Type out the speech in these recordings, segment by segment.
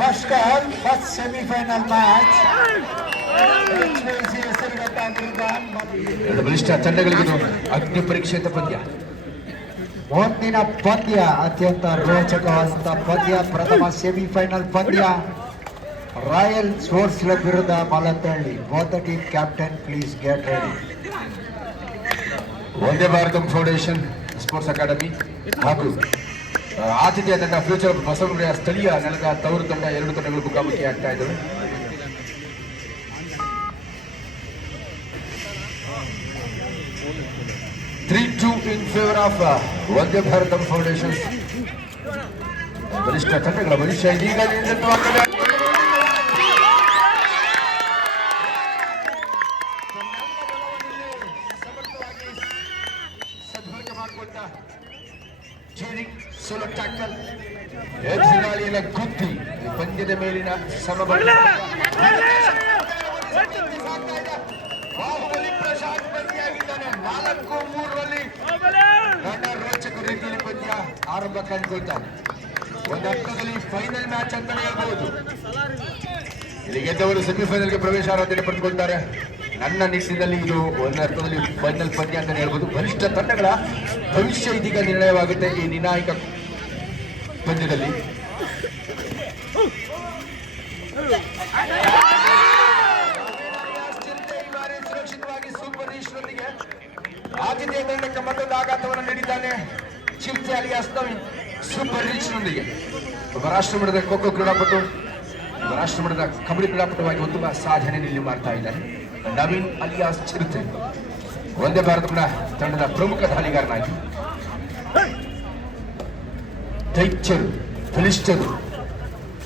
First call, first semi-final match. ಬಲಿಷ್ಠ ತಂಡಗಳಿಗೂ ಅಗ್ನಿ ಪರೀಕ್ಷಿತ ಪಂದ್ಯ. ಮುಂದಿನ ಪಂದ್ಯ ಅತ್ಯಂತ ರೋಚಕವಾದಂತಹ ಪಂದ್ಯ. ಪ್ರಥಮ ಸೆಮಿಫೈನಲ್ ಪಂದ್ಯ ರಾಯಲ್ ಸ್ಪೋರ್ಟ್ಸ್ ಕ್ಲಬ್ ವಿರುದ್ಧ Malathalli. Both the team captain please get ready. Vande Bharatam foundation sports academy ಹಾಗೂ ಆತಿಥ್ಯ ತಂಡ ಫ್ಯೂಚರ್ ಬಸವನಗುಡಿಯ ಸ್ಥಳೀಯ ನೆಲದ ತವರು ತಂಡ ಎರಡು ತಂಡಗಳು ಮುಖಾಮುಖಿ ಆಗ್ತಾ ಇದ್ದವು. in favor of Vande Bharatam foundation. ಬಲಿಷ್ಠ ತಂಡಗಳ ಭವಿಷ್ಯ ಇದೀಗ ನಿರ್ಧರಿತವಾಗಿದೆ. ಸೋಲೋ ಟ್ಯಾಕಲ್ ಎದುರಾಳಿಯ ಗುದ್ದಿ ಪಂದ್ಯದ ಮೇಲಿನ ಸಮಬಲ. ಬಾಹುಬಲಿ ಪ್ರಶಾಂತ್ ಬಂದಿಯಾಗಿದ್ದಾನೆ 4-3ರಲ್ಲಿ ಬಹಳ ರೋಚಕ ರೀತಿಯಲ್ಲಿ ಪಂದ್ಯ ಆರಂಭ ಕಂಡುಕೊಳ್ತಾನೆ. ಒಂದು ಅರ್ಥದಲ್ಲಿ ಫೈನಲ್ ಮ್ಯಾಚ್ ಅಂತ ಹೇಳ್ಬಹುದು. ಇಲ್ಲಿ ಗೆದ್ದವರು ಸೆಮಿಫೈನಲ್ಗೆ ಪ್ರವೇಶಾರ್ಹತೆ ಪಡೆದುಕೊಳ್ತಾರೆ. ನನ್ನ ನಿಟ್ಟಿನಲ್ಲಿ ಇದು ಒಂದು ಅರ್ಥದಲ್ಲಿ ಫೈನಲ್ ಪಂದ್ಯ ಅಂತ ಹೇಳ್ಬೋದು. ಬಲಿಷ್ಠ ತಂಡಗಳ ಭವಿಷ್ಯ ಇದೀಗ ನಿರ್ಣಯವಾಗುತ್ತೆ ಈ ನಿರ್ಣಾಯಕ ಪಂದ್ಯದಲ್ಲಿ. ಸುರಕ್ಷಿತವಾಗಿ ಸೂಪರ್ ಈಶ್ವರನಿಗೆ ಆತಿಥ್ಯ ತಂಡಕ್ಕೆ ಮತ್ತೊಂದು ಆಘಾತವನ್ನು ನೀಡಿದ್ದಾನೆ. ಚಿಲ್ತೆ ಅಲಿಯಾಸ್ ನವೀನ್ ಸೂಪರ್ ರೀಚ್ನೊಂದಿಗೆ ಒಬ್ಬ ರಾಷ್ಟ್ರಮಟ್ಟದ ಖೋ ಖೋ ಕ್ರೀಡಾಪಟು, ಒಬ್ಬ ರಾಷ್ಟ್ರಮಟ್ಟದ ಕಬಡ್ಡಿ ಕ್ರೀಡಾಪಟುವಾಗಿ ಉತ್ತಮ ಸಾಧನೆ ಇಲ್ಲಿ ಮಾಡ್ತಾ ಇದ್ದಾನೆ ನವೀನ್ ಅಲಿಯಾಸ್ ಚಿಲ್ತೆ. ವಂದೇ ಭಾರತ ತಂಡದ ಪ್ರಮುಖ ದಾಳಿಗಾರನಾಗಿ ದೈತ್ಯರು, ಬಲಿಷ್ಠರು,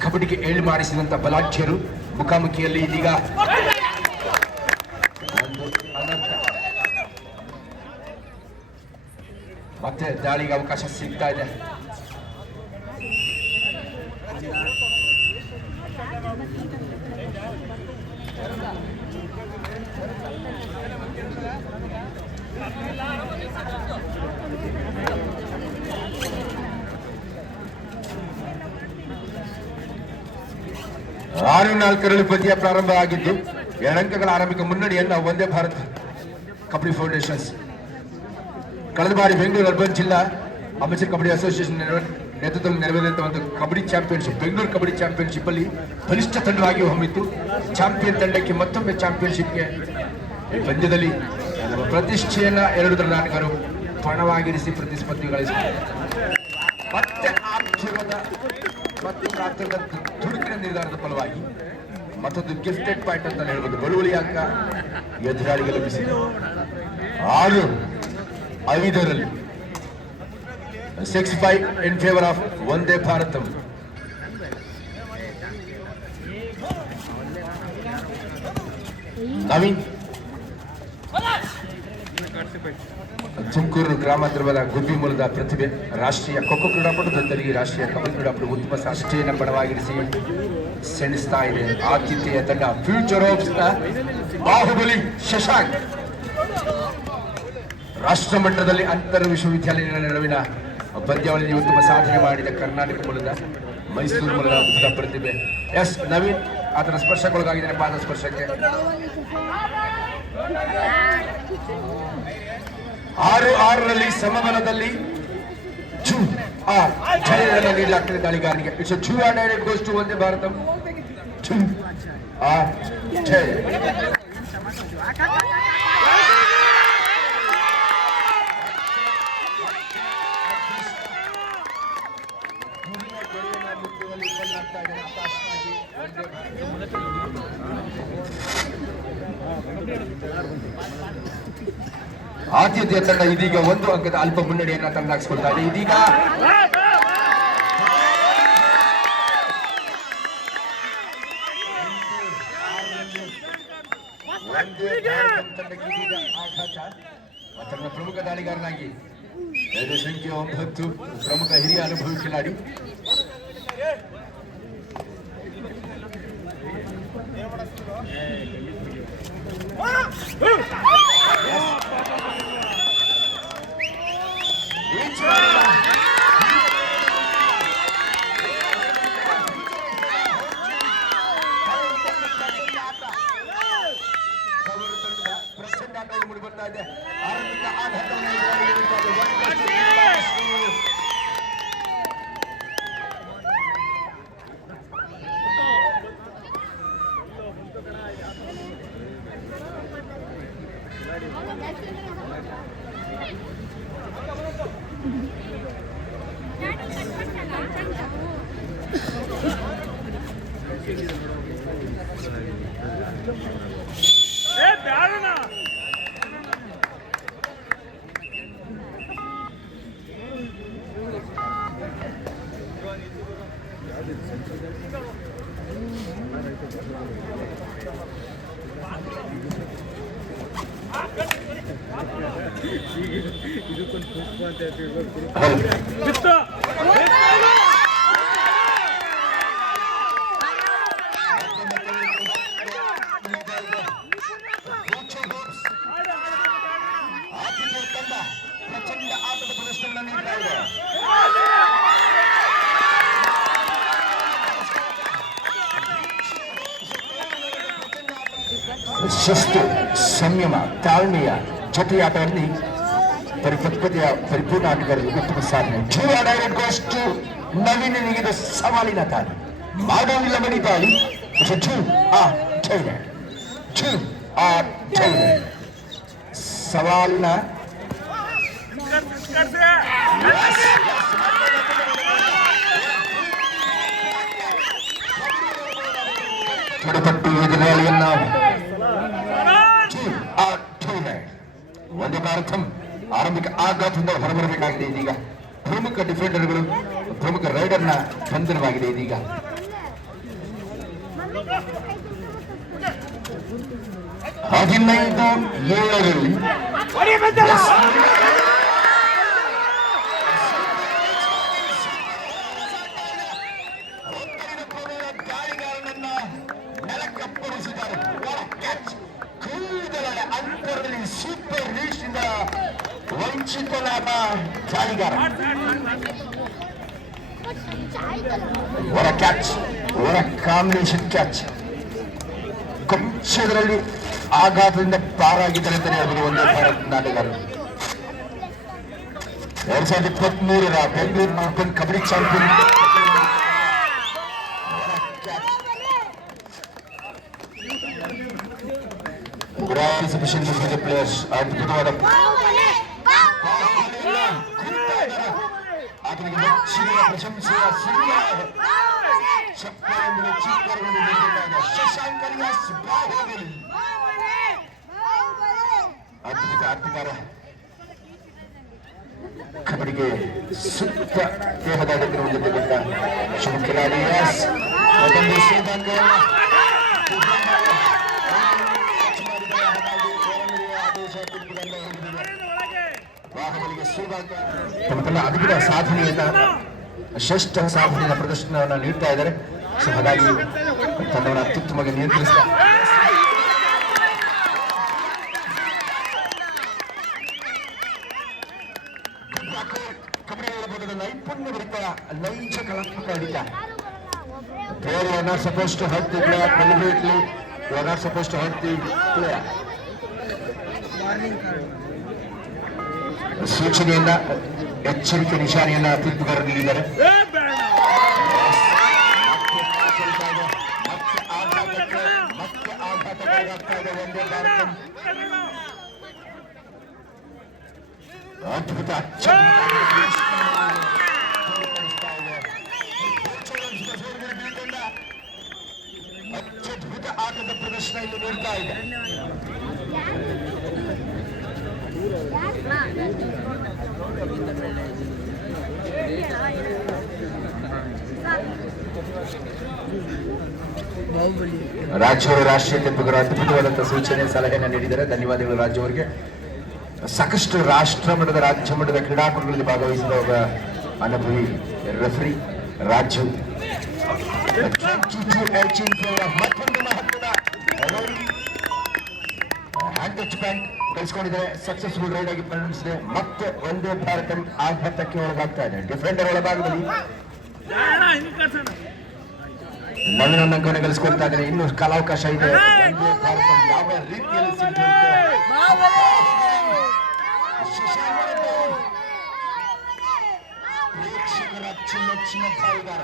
ಕಬಡ್ಡಿಗೆ ಏಳು ಮಾಡಿಸಿದಂತ ಬಲಾಢ್ಯರು ಮುಖಾಮುಖಿಯಲ್ಲಿ ಇದೀಗ ಮತ್ತೆ ದಾಳಿಗೆ ಅವಕಾಶ ಸಿಗ್ತಾ ಇದೆ. ಆರು 4 ಪಂದ್ಯ ಪ್ರಾರಂಭ ಆಗಿದ್ದು 2 ಅಂಕಗಳ ಆರಂಭಿಕ ಮುನ್ನಡೆಯನ್ನು ವಂದೇ ಭಾರತ್ ಕಬಡ್ಡಿ ಫೌಂಡೇಶನ್ಸ್ ಕಳೆದ ಬಾರಿ ಬೆಂಗಳೂರು ಅರ್ಬನ್ ಜಿಲ್ಲಾ ಅಮೇಚರ್ ಕಬಡ್ಡಿ ಅಸೋಸಿಯೇಷನ್ ನೇತೃತ್ವದಲ್ಲಿ ನೆರವೇರಿದಂತ ಒಂದು ಕಬಡ್ಡಿ ಚಾಂಪಿಯನ್ಶಿಪ್, ಬೆಂಗಳೂರು ಕಬಡ್ಡಿ ಚಾಂಪಿಯನ್ಶಿಪ್ ಅಲ್ಲಿ ಬಲಿಷ್ಠ ತಂಡವಾಗಿ ಹೊಮ್ಮಿತ್ತು. ಚಾಂಪಿಯನ್ ತಂಡಕ್ಕೆ ಮತ್ತೊಮ್ಮೆ ಚಾಂಪಿಯನ್ಶಿಪ್ಗೆ ಪಂದ್ಯದಲ್ಲಿ ಪ್ರತಿಷ್ಠೆಯನ್ನ 2 ತಂಡಗಾರರು ಪಣವಾಗಿರಿಸಿ ಪ್ರತಿಸ್ಪರ್ಧಿಗಳಿಸಿದ್ದಾರೆ. ಮತ್ತೆ ದುಡುಕಿನ ನಿರ್ಧಾರದ ಫಲವಾಗಿ ಮತ್ತೊಂದು ಗಿಫ್ಟೆಡ್ ಪಾಯಿಂಟ್ ಅಂತ ಹೇಳ್ಬೋದು. ಬಳುವಳಿ ಅಂಕ ಎದುರಾಳಿಗೆ ಲಭಿಸಿದೆ. 6-5ರಲ್ಲಿ 6-5 in favour of Vande Bharatam. Naveen Tumakuru ಗ್ರಾಮಾಂತರವಾದ ಗುಬ್ಬಿ ಮೂಲದ ಪ್ರತಿಭೆ, ರಾಷ್ಟ್ರೀಯ ಖೋ ಖೋ ಕ್ರೀಡಾಪಟು, ಜೊತೆಗೆ ರಾಷ್ಟ್ರೀಯ ಕಬಡ್ಡಿ ಕ್ರೀಡಾಪಟು ಉತ್ತಮ ಸಾಷ್ಟ್ರೀಯನ್ನು ಬಣವಾಗಿರಿಸಿ ಸೆಣಿಸ್ತಾ ಇದೆ. ಆತಿಥ್ಯ ತಂಡ ಫ್ಯೂಚರ್ ಹೋಪ್ಸ್ ನ ಬಾಹುಬಲಿ ಶಶಾಂಕ್. ರಾಷ್ಟ್ರ ಮಟ್ಟದಲ್ಲಿ ಅಂತರ್ ವಿಶ್ವವಿದ್ಯಾಲಯಗಳ ನಡುವಿನ ಪಂದ್ಯಾವಳಿಯಲ್ಲಿ ಉತ್ತಮ ಸಾಧನೆ ಮಾಡಿದ ಕರ್ನಾಟಕ ಮೂಲದ, ಮೈಸೂರು ಮೂಲದ ಉತ್ತಮ ಪ್ರತಿಭೆ ಎಸ್ ನವೀನ್ ಆತನ ಸ್ಪರ್ಶಕ್ಕೊಳಗಾಗಿದ್ದಾನೆ. ಪಾದ ಸ್ಪರ್ಶಕ್ಕೆ 6-6ರಲ್ಲಿ ಸಮಬಲದಲ್ಲಿ ಜಯವನ್ನು ನೀಡಲಾಗ್ತದೆ ದಾಳಿಗಾರನಿಗೆ. It's two and it goes to Vande Bharatam. ಜಯ. ಆತಿಥ್ಯ ತಂಡ ಇದೀಗ 1 ಅಂಕದ ಅಲ್ಪ ಮುನ್ನಡೆಯನ್ನ ತಂದಾಗಿಸ್ಕೊಳ್ತಾ ಇದೆ. ಇದೀಗ ತನ್ನ ಪ್ರಮುಖ ದಾಳಿಗಾರನಾಗಿ ಸಂಖ್ಯೆ 9 ಪ್ರಮುಖ ಹಿರಿಯ ಅನುಭವಿ ಕಿಲಾಡಿ ಪ್ರಚಂಡ ಆಟ ಮೂಡಿ ಬರ್ತಾ ಇದೆ. ಆರಂಭಿಕ ಆಘಾತವನ್ನು ಪ್ರಚಂಡ ಆಟದ ಪ್ರದರ್ಶನವನ್ನು ನೀಡ್ತಾ ಇದೆ. ಶಿಸ್ತು, ಸಂಯಮ, ತಾಳ್ಮೆಯ ಜೊತೆಯಾಟದಲ್ಲಿ ಪರಿಪಕ್ವತೆಯ ಪರಿಪೂರ್ಣ ಆಟಗಾರರು ಉತ್ತಮ ಸಾಧನೆ. ಅಷ್ಟು ನವೀನನಿಗಿದ ಸವಾಲಿನ ತಾಳಿ ಮಾಡೋವಿಲ್ಲ ಮಣಿ ತಾಳಿ ಸವಾಲಿನ ತೊಡೆಪಟ್ಟು ಎದುರಾಳಿಯನ್ನ ಒಂದೇ ಭಾರತಂ ಆರಂಭಿಕ ಆಘಾತದಿಂದ ಹೊರಬರಬೇಕಾಗಿದೆ. ಇದೀಗ ಪ್ರಮುಖ ಡಿಫೆಂಡರ್ಗಳು ಪ್ರಮುಖ ರೈಡರ್ನ ಬಂಧನವಾಗಿದೆ. ಇದೀಗ 15-7 ಗಾಳಿಗಾರನನ್ನ ನೆಲಕ್ಕಪ್ಪಳಿಸಿದ್ದಾರೆ. ಕೂದಲ ಅಂತರದಲ್ಲಿ ಸೂಪರ್ ರೀಚ್ ಇಂದ ವಂಚಿತನಾದ ಗಾಳಿಗಾರ. ಹೊರ ಕ್ಯಾಚ್, ಹೊರ ಕಾಂಬಿನೇಷನ್ ಕ್ಯಾಚ್. ಕೊಂಚದರಲ್ಲಿ ಆಘಾತದಿಂದ ಪಾರಾಗಿದ್ದಾರೆ ಅಂತಲೇ ಹೇಳ್ಬೋದು ಒಂದೇ ಭಾರತ ಆಟಗಾರರು. 2023ರ Bengaluru open kabaddi champion players ಅದ್ಭುತವಾದ ಆತನಿಗೆ ಮೆಚ್ಚುಗೆಯ ಪ್ರಶಂಸೆಯ ಅದ್ಭುತ ಆಟಗಾರ. ಕಬಡ್ಡಿಗೆ ಸೂಕ್ತ ದೇಹದ ಅಗತ್ಯ ಹೊಂದಿರತಕ್ಕಂಥ ಶುಭ ಕಿಲಾಡಿ ತಮ್ಮ ಅದ್ಭುತ ಸಾಧನೆಯನ್ನ ಶ್ರೇಷ್ಠ ಸಾಧನೆಯ ಪ್ರದರ್ಶನವನ್ನು ನೀಡ್ತಾ ಇದ್ದಾರೆ. ಸೊ ಹಾಗಾಗಿ ತಂಡವನ್ನು ಅತ್ಯುತ್ತಮವಾಗಿ ನಿಯಂತ್ರಿಸ್ತಾ ಕಬಡ್ಡಿ ಮೂಲಕ ನೈಪುಣ್ಯ ಭರಿತ ನೈಜ ಕಲಾತ್ಮಕ ಹಿಡಿತ. Player, you are not supposed to hurt the player deliberately. You are not supposed to hurt the player. ಸೂಚನೆಯನ್ನ ಎಚ್ಚರಿಕೆ ನಿಶಾನೆಯನ್ನ ತೀರ್ಪುಗಾರರು ನೀಡಿದ್ದಾರೆ. ಮತ್ತೆ ಆಘಾತಕಾರಿಯಾಗ್ತಾ ಇದೆ ಒಂದೇ ಭಾರತ. ಅದ್ಭುತ ಅತ್ಯದ್ಭುತ ಆಟದ ಪ್ರದರ್ಶನ ಇಲ್ಲಿ ನೀಡ್ತಾ ಇದೆ. ರಾಜು ಅವರು ರಾಷ್ಟ್ರೀಯ ತೀರ್ಪುಗಾರ ಅದ್ಭುತವಾದಂತಹ ಸೂಚನೆ ಸಲಹೆಯನ್ನು ನೀಡಿದ್ದಾರೆ. ಧನ್ಯವಾದಗಳು ರಾಜು ಅವರಿಗೆ. ಸಾಕಷ್ಟು ರಾಷ್ಟ್ರ ಮಟ್ಟದ ರಾಜ್ಯ ಮಟ್ಟದ ಕ್ರೀಡಾಕೂಟಗಳಲ್ಲಿ ಭಾಗವಹಿಸಿದ ಒಬ್ಬ ಅನುಭವಿ ರೆಫರಿ ರಾಜು. ಮತ್ತೊಂದು ಮಹತ್ವದ ಹ್ಯಾಂಡ್ ಟಚ್ ಬ್ಯಾಂಡ್ ಕಳಿಸ್ಕೊಂಡಿದ್ದಾರೆ. ಸಕ್ಸಸ್ಫುಲ್ ರೈಡ್ ಆಗಿ ಪರಿಣಮಿಸಿದೆ. ಮತ್ತೆ ಒಂದೇ ಭಾರತ ಆಘಾತಕ್ಕೆ ಒಳಗಾಗ್ತಾ ಇದೆ. ಡಿಫೆಂಡರ್ ಒಳಭಾಗದಲ್ಲಿ ನವೀನ ಅಂಕವನ್ನು ಗಳಿಸ್ಕೊಳ್ತಾ ಇದ್ದಾರೆ. ಇನ್ನು ಕಾಲಾವಕಾಶ ಇದೆ. ಒಂದೇ ಭಾರತ ಯಾವ ರೀತಿಯಲ್ಲಿ ಸಿಗುತ್ತೆ ಪ್ರೇಕ್ಷಕರ ಅಚ್ಚುಮೆಚ್ಚಿನ ಪಾಲುಗಾರ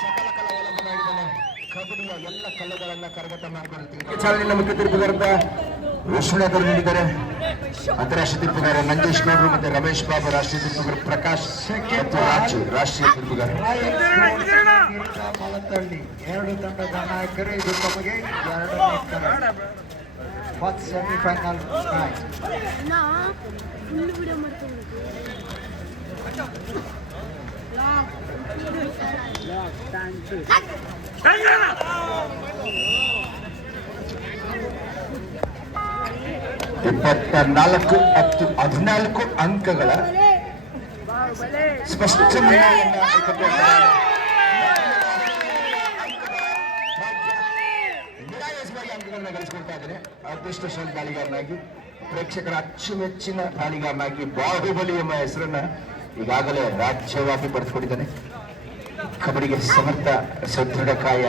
ಸಕಲ ಕಲ ಒಳಗನಾಗಿದ್ದಾನೆ. ಕಬಡ್ಡಿಯ ಎಲ್ಲ ಕಲ್ಲುಗಳನ್ನ ಕರಗತ ಮಾಡಿಕೊಳ್ಳುತ್ತೀವಿ. ಚಾಲನೆಯ ಮುಖ್ಯ ತೀರ್ಪುಗಾರಂತ ವಿಶ್ವನಾಥರು ನೀಡಿದ್ದಾರೆ. ಅಂತಾರಾಷ್ಟ್ರೀಯ ತೀರ್ಪುಗಾರ ನಂಜೇಶ್ ಗೌಡರು ಮತ್ತೆ ರಮೇಶ್ ಬಾಬು, ರಾಷ್ಟ್ರೀಯ ತೀರ್ಪುಗಾರ ಪ್ರಕಾಶ್ ಮತ್ತು ರಾಜು ರಾಷ್ಟ್ರೀಯ ತೀರ್ಪುಗಾರ. ಮಲತಳ್ಳಿ ಎರಡು ತಂಡದ ನಾಯಕರು. ಇದು ತಮಗೆ ಎರಡನೇ ಕರೆ. First semifinal match. ಇಪ್ಪತ್ತ 14 ಅಂಕಗಳ ಸ್ಪಷ್ಟ ಮುನ್ನಡೆಯನ್ನ ಅಂಕಗಳನ್ನ ಗಳಿಸಿಕೊಳ್ತಾ ಇದ್ದಾರೆ. ಅದೃಷ್ಟಶಾಲಿ ದಾಳಿಗಾರನಾಗಿ, ಪ್ರೇಕ್ಷಕರ ಅಚ್ಚುಮೆಚ್ಚಿನ ದಾಳಿಗಾರನಾಗಿ ಬಾಹುಬಲಿ ಎಂಬ ಹೆಸರನ್ನ ಈಗಾಗಲೇ ರಾಜ್ಯವ್ಯಾಪಿ ಪಡೆದುಕೊಂಡಿದ್ದಾನೆ. ಕಬಡ್ಡಿಗೆ ಸಮರ್ಥ ಸದೃಢಕಾಯ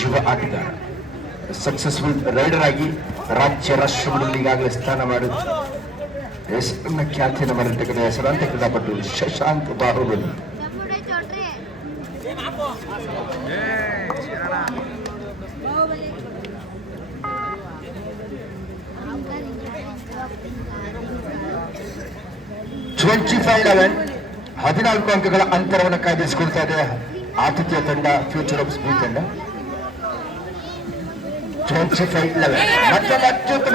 ಯುವ ಆಟಗಾರ. ಸಕ್ಸಸ್ಫುಲ್ ರೈಡರ್ ಆಗಿ ರಾಜ್ಯ ರಾಷ್ಟ್ರಮಟ್ಟದಲ್ಲಿ ಈಗಾಗಲೇ ಸ್ಥಾನ ಮಾಡಿ ಹೆಸರನ್ನ ಖ್ಯಾತಿಯನ್ನು ಮಾಡಿರ್ತಕ್ಕಂಥ ಹೆಸರಾಂತ ಕ್ರೀಡಾಪಟು ಶಶಾಂಕ್ ಬಾಹುಬಲಿ. ಹದಿನಾಲ್ಕು ಅಂಕಗಳ ಅಂತರವನ್ನು ಕಾಯ್ದಿರಿಸಿಕೊಳ್ತಾ ಇದೆ ಆತಿಥ್ಯ ತಂಡ ಫ್ಯೂಚರ್ ಆಫ್ ಸ್ಪೀಡ್ ತಂಡ. 25-11 ಮತ್ತೊಂದು ಅತ್ಯುತ್ತಮ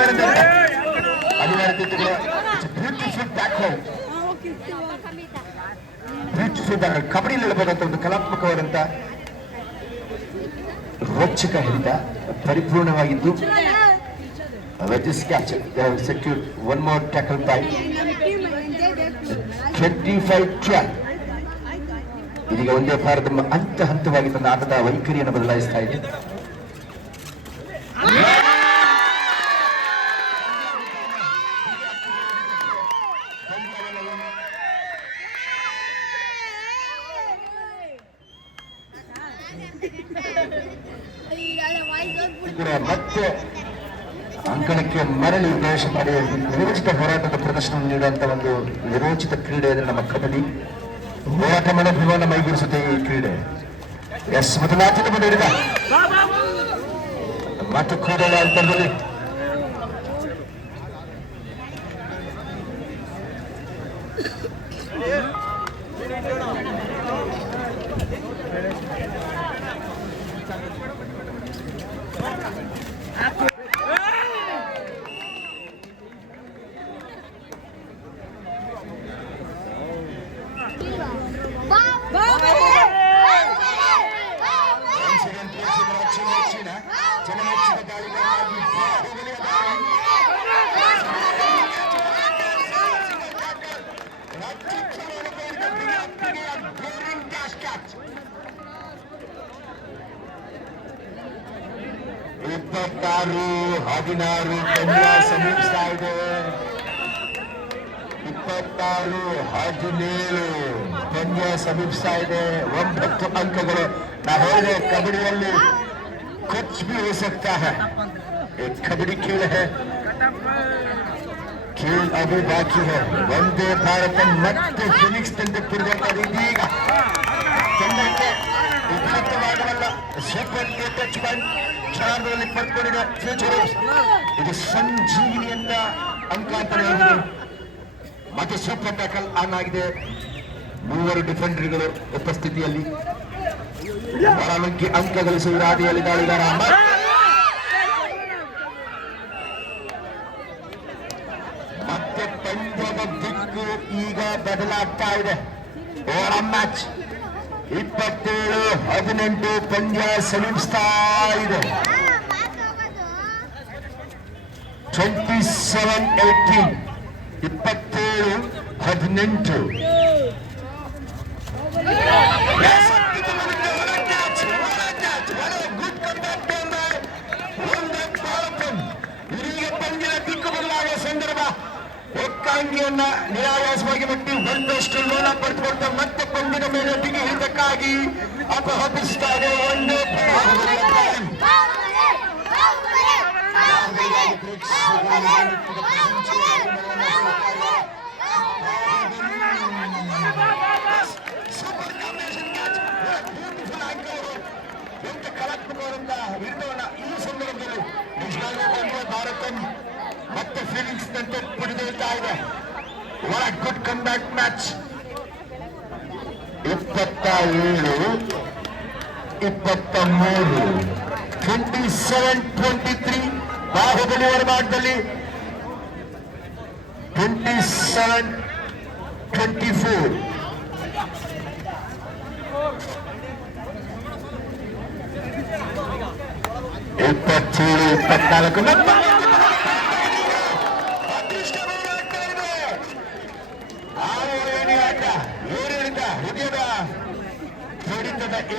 ಕಬಡ್ಡಿಯಲ್ಲಿ ಹೇಳಬಹುದಂತ ಒಂದು ಕಲಾತ್ಮಕವಾದಂತ ರೋಚಕ ಹಿಡಿತ ಪರಿಪೂರ್ಣವಾಗಿದ್ದು. Secure one more tackle by 25-12. ಇದೀಗ ಒಂದೇ ಭಾರತ ಹಂತವಾಗಿ ತನ್ನ ಆಟದ ವೈಖರಿಯನ್ನು ಬದಲಾಯಿಸ್ತಾ ಇದೆ. ಮತ್ತೆ ಅಂಕಣಕ್ಕೆ ಮರಳಿ ಪ್ರವೇಶ ಮಾಡಿ ವಿರೋಚಿತ ಹೋರಾಟದ ಪ್ರದರ್ಶನ ನೀಡುವಂತ ಒಂದು ವಿರೋಚಿತ ಕ್ರೀಡೆ ಅಂದರೆ ನಮ್ಮ ಕಬಡ್ಡಿ. ಹೋರಾಟ ಮನೋಭಾವವನ್ನು ಮೈಗೂಡಿಸುತ್ತೆ ಈ ಕ್ರೀಡೆ. ಎಸ್ ಮತ್ತು ನಾಚಿನ ಬಂದಿರುವ ಮತ್ತು ಕ್ರೀಡೆಗಳ ಅಂತರದಲ್ಲಿ ಇಪ್ಪತ್ತಾರು 16 ಪಂದ್ಯ ಸಮೀಪಿಸ್ತಾ ಇದೆ. 26-17 ಪಂದ್ಯ ಸಮೀಪಿಸ್ತಾ ಇದೆ. 9 ಅಂಕಗಳು. ನಾ ಹೇಳಿದೆ ಕಬಡ್ಡಿಯಲ್ಲಿ ಕುಚ್ ಭಿ ಹೋ ಸಕ್ತಾ ಹೈ. ಕಬಡ್ಡಿ ಖೇಲ ಹೈ, ಖೇಲ್ ಅಭಿ ಬಾಕಿ ಹೈ. ಒಂದೇ ಭಾರತ ಮತ್ತೆ ಫಿನಿಕ್ಸ್ ತಂಡಕ್ಕೆ ಇದೀಗ ತಂಡಕ್ಕೆ ಉಪಯುಕ್ತವಾಗಬಲ್ಲ ಸೂಪರ್ ಟಚ್ ಪಾಯಿಂಟ್ ಕ್ಷಣದಲ್ಲಿ ಪಡ್ಕೊಂಡಿದೆ ಫ್ಯೂಚರ್. ಇದು ಸಂಜೀವಿನಿಯಂತ ಅಂಕ ಅಂತ ಹೇಳ್ಬೋದು. ಮತ್ತೆ ಸೂಪರ್ ಟ್ಯಾಕಲ್ ಆನ್ ಆಗಿದೆ. 3 ಡಿಫೆಂಡರ್ಗಳು ಉಪಸ್ಥಿತಿಯಲ್ಲಿ. ಬಹಳ ಅಂಕ ಗಳಿಸುವ ಹಾದಿಯಲ್ಲಿ ದಾಳಿಗಾರ ಬದಲಾಗ್ತಾ ಇದೆ. ಓವರ್ ಮ್ಯಾಚ್ 27-18 ಪಂದ್ಯ ಸಮೀಪಿಸ್ತಾ ಇದೆ. 27-18 27-18 ಸಂದರ್ಭ ಏಕಾಂಗಿಯನ್ನ ನಿರಾಯಾಸವಾಗಿ ಬಿಟ್ಟು ಒಂದಷ್ಟು ಲೋನ ಪಡೆದುಕೊಂಡು ಮತ್ತೆ ಪಂದ್ಯದ ಮೇಲೆ ಬಿಗಿ ಹಿಡಿತಕ್ಕಾಗಿ ಅಪಹರಿಸ್ತಾ ಇದೆ. ಒಂದು ಎಂತ ಕಲಾತ್ಮಕವಾದಂತಹ ವಿರುದ್ಧವನ್ನ ಈ ಸಂದರ್ಭದಲ್ಲಿ ನಿಜವಾಗ್ಲೂ ಭಾರತ ಮತ್ತೆ ಫೀಲಿಂಗ್ಸ್ ನಂತೆ ಪಡೆದುಕೊಳ್ತಾ ಇದೆ. What good comeback match. 27-23 27-23 Baahubali ಹೊರಭಾಗದಲ್ಲಿ 27-24 27-24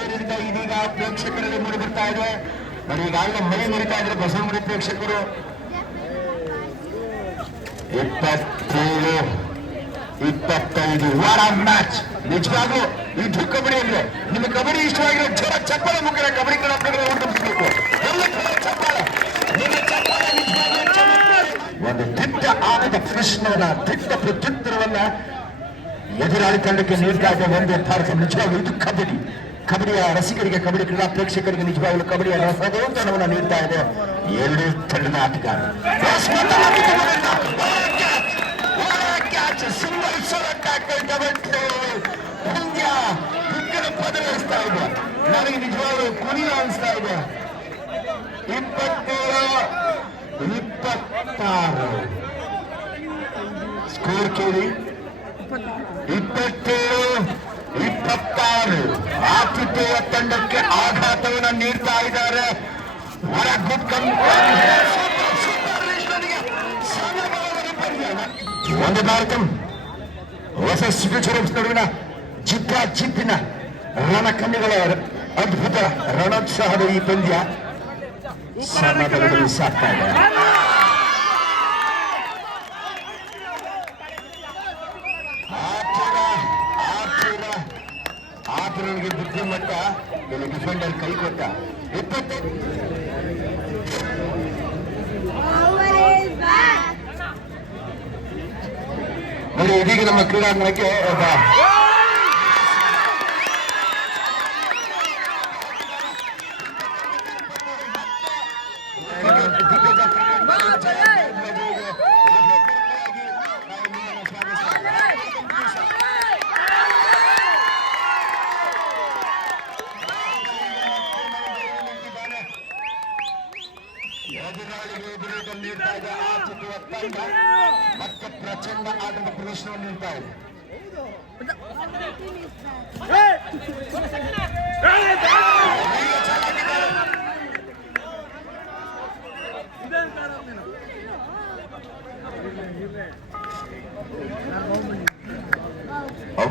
ಏರಿಳಿತ ಇದೀಗ ಪ್ರೇಕ್ಷಕರಲ್ಲಿ ಮೂಡಿ ಬರ್ತಾ ಇದೆ. ನೋಡಿ ಈಗಾಗಲೇ ಮನೆ ಮುರಿತಾ ಇದ್ರೆ ಬಸವಮುರಿ ಪ್ರೇಕ್ಷಕರು. 27-25 ವಾರ ಮ್ಯಾಚ್. ನಿಜವಾಗ್ಲೂ ಇದು ಕಬಡ್ಡಿ ಅಂದ್ರೆ ನಿಮ್ಮ ಕಬಡ್ಡಿ ಇಷ್ಟವಾಗಿರೋ ಜನ ಚಪ್ಪಾಳೆ ಮುಖೇನ ಕಬಡ್ಡಿ ಕ್ರೀಡಾಪಟುಗಳು ಉಂಟುಬಿಸಬೇಕು. ಒಂದು ದಿಟ್ಟ ಆಟದ ಪ್ರಶ್ನವನ್ನ ದಿಟ್ಟ ಪ್ರತ್ಯುತ್ತರವನ್ನ ಎದುರಾಳಿ ತಂಡಕ್ಕೆ ನೀಡ್ತಾ ಇದೆ ಒಂದೇ ಭಾರತ. ನಿಜವಾಗ್ಲೂ ಇದು ಕಬಡ್ಡಿಯ ರಸಿಕರಿಗೆ, ಕಬಡ್ಡಿ ಕ್ರೀಡಾ ಪ್ರೇಕ್ಷಕರಿಗೆ ನಿಜವಾಗ್ಲೂ ಕಬಡ್ಡಿಯ ರಸದೌತಣವನ್ನು ನೀಡ್ತಾ ಇದೆ ಎರಡೂ ತಂಡದ ಆಟಗಾರರು. ಪದರಿಸ್ತಾ ಇದೆ. ನನಗೆ ನಿಜವಾಗ್ಲೂ ಕುಣಿಯ ಅನಿಸ್ತಾ ಇದೆ. 27-26 ಸ್ಕೋರ್ ಕೇಳಿ. 27-26 ಆತಿಥೇಯ ತಂಡಕ್ಕೆ ಆಘಾತವನ್ನು ನೀಡ್ತಾ ಇದ್ದಾರೆ. ಹೊರ ಗುಡ್ ಒಂದು ಭಾರತ ಹೊಸ ಫ್ಯೂಚರ್ ನಡುವಿನ ಜಿದ್ದಿನ ರಣಕನ್ನಿಗಳ ಅದ್ಭುತ ರಣೋತ್ಸಾಹದ ಈ ಪಂದ್ಯ ಸಮಯದಲ್ಲಿ ಸಾಕ್ತಾ ಇದೆ. ಆತನಿಗೆ ಬುದ್ಧಿಮಟ್ಟ ಇಲ್ಲಿ ಡಿಫೆಂಡರ್ ಕೈ ಕೊಟ್ಟ. 20 ನೋಡಿ ಇದೀಗ ನಮ್ಮ ಕ್ರೀಡಾಂಗಣಕ್ಕೆ ಒಬ್ಬ ಮತ್ತೆ ಪ್ರಚಂಡ ಆಟದ ಪ್ರದರ್ಶನವನ್ನು ನೀಡ್ತಾ ಇದೆ.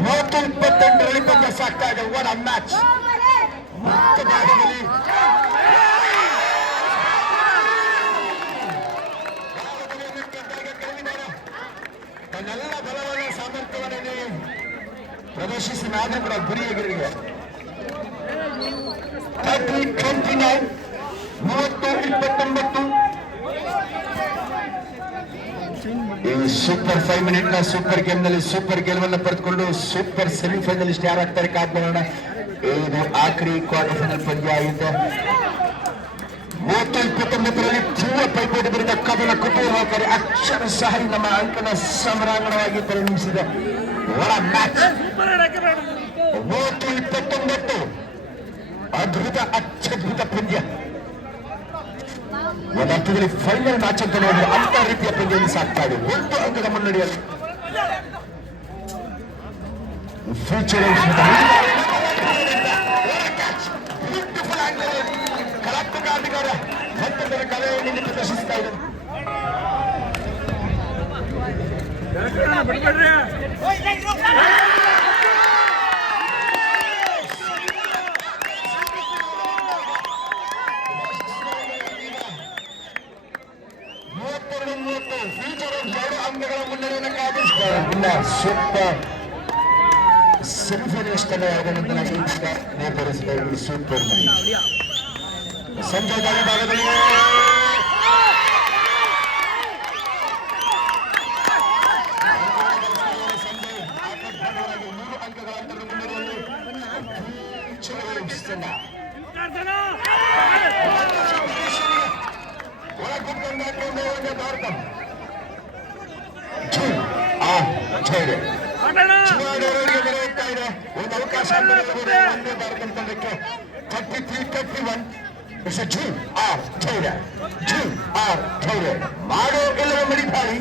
ಮೂವತ್ತು 28 ಪಂದ್ಯ ಸಾಕ್ತಾ ಇದೆ. ಒನ್ ಮ್ಯಾಚ್ ಮುಕ್ತ ಭಾಗದಲ್ಲಿ ತನ್ನೆಲ್ಲ ಬಲವಾದ ಸಾಮರ್ಥ್ಯವನ್ನೇ ಪ್ರದರ್ಶಿಸಿ ನಾದರೂ ಕೂಡ ಗುರಿ ಎದುರಿಗೆ 30-29 30-29 ಈ ಸೂಪರ್ 5 ಮಿನಿಟ್ ನ ಸೂಪರ್ ಗೇಮ್ ನಲ್ಲಿ ಸೂಪರ್ ಗೆಲುವನ್ನು ಪಡೆದುಕೊಂಡು ಸೂಪರ್ ಸೆಮಿಫೈನಲಿಸ್ಟ್ ಯಾರಾಗ್ತಾರೆ ಕಾದ್ಬೋಣ. ಇದು ಆಖರಿ ಕ್ವಾರ್ಟರ್ ಫೈನಲ್ ಪಂದ್ಯ ಆಗಿದೆ. 30-29 ತೀವ್ರ ಪೈಪೋಟಿ ಬರೆದ ಕದನ ಕುತೂಹಲಕಾರಿ ಅಕ್ಷರ ಸಹ ನಮ್ಮ ಅಂಕಣ ಸಮರಾಂಗಣವಾಗಿ ಪರಿಣಮಿಸಿದೆ. ಒಳ ಮ್ಯಾಚ್ 30-29 ಅದ್ಭುತ ಅತ್ಯದ್ಭುತ ಪಂದ್ಯ. ಒಂದರ್ಥದಲ್ಲಿ ಫೈನಲ್ ಮ್ಯಾಚ್ ಅಂತ ನೋಡಿ ಅಂತ ರೀತಿಯ ಪಂದ್ಯವನ್ನು ಸಾಕ್ತಾ ಇದೆ. ಒಂದು ಅಂಕದ ಮುನ್ನಡೆಯಲ್ಲಿ featuring ಬ್ಯೂಟಿಫುಲ್ ಆಂಗಲ್ ಕಲಾತ್ಮಕ ಆಟಗಾರ ಮತ್ತೊಂದರ ಕಲೆಯನ್ನು ಪ್ರದರ್ಶಿಸ್ತಾ ಇದ್ದಾರೆ. ಅಂಕಗಳ ಮುನ್ನಡೆಯನ್ನು ಕಾದಿದ್ದಾರೆ. ಸೂಪರ್ ಸೆಮಿಫೈನಲಿಸ್ಟ್ ಆಗೋದಂತ ನಿರ್ಧರಿಸಿದ ಸೂಪರ್ ಸಂಜಯ್ ದಾಳಿ ಭಾಗದಲ್ಲಿ ಮೂರು ಅಂಕಗಳ ಅಂತರದ ಮುನ್ನಡೆಯಲ್ಲಿ ಭಾರತ ಚುನಾವಣೆಯವರಿಗೆ ಬರೆಯುತ್ತಾ ಇದೆ. ಒಂದು ಅವಕಾಶ ಒಂದೇ ಭಾರತ ತಂಡಕ್ಕೆ 33-31 ಜೂನ್ ಆರ್ ಧೈರ್ಯ ಮಾಡೋ ಎಲ್ಲರ ಮಡಿಪಾಳಿ